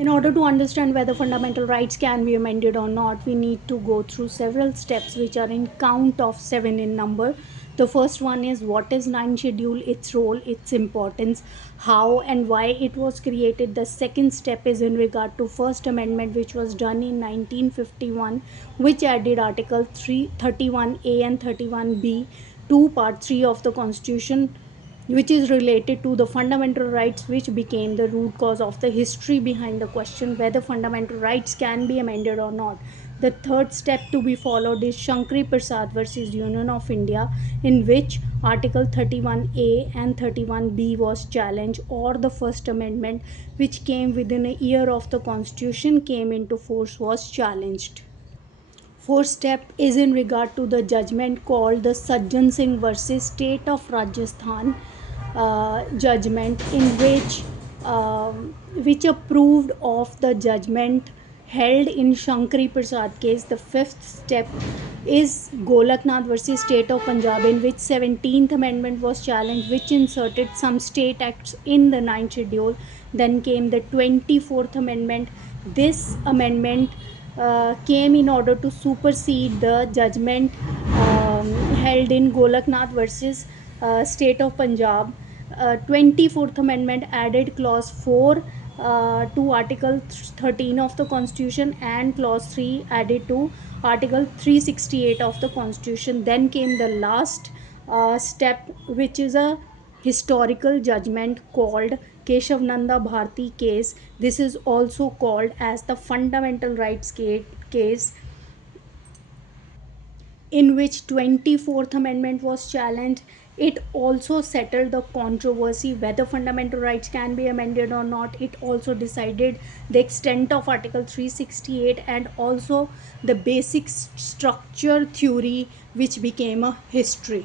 In order to understand whether fundamental rights can be amended or not, we need to go through several steps which are in count of 7 in number. The first one is what is ninth schedule, its role, its importance, how and why it was created. The second step is in regard to first amendment which was done in 1951, which added article 331A and 31B to part 3 of the constitution, which is related to the fundamental rights, which became the root cause of the history behind the question whether fundamental rights can be amended or not. The third step to be followed is Shankari Prasad versus Union of India, in which Article 31A and 31B was challenged, or the First Amendment, which came within a year of the Constitution came into force, was challenged. Fourth step is in regard to the judgment called the Sajjan Singh versus State of Rajasthan judgment, in which approved of the judgment held in Shankari Prasad case. The fifth step is Golaknath versus State of Punjab, in which 17th Amendment was challenged, which inserted some state acts in the ninth schedule. Then came the 24th Amendment. This amendment came in order to supersede the judgment held in Golaknath versus State of Punjab. 24th Amendment added clause 4 to Article 13 of the Constitution, and clause 3 added to Article 368 of the Constitution. Then came the last step, which is a historical judgment called Keshav Nanda Bharti case. This is also called as the fundamental rights case, in which 24th Amendment was challenged. It also settled the controversy whether fundamental rights can be amended or not. It also decided the extent of Article 368 and also the basic structure theory, which became a history.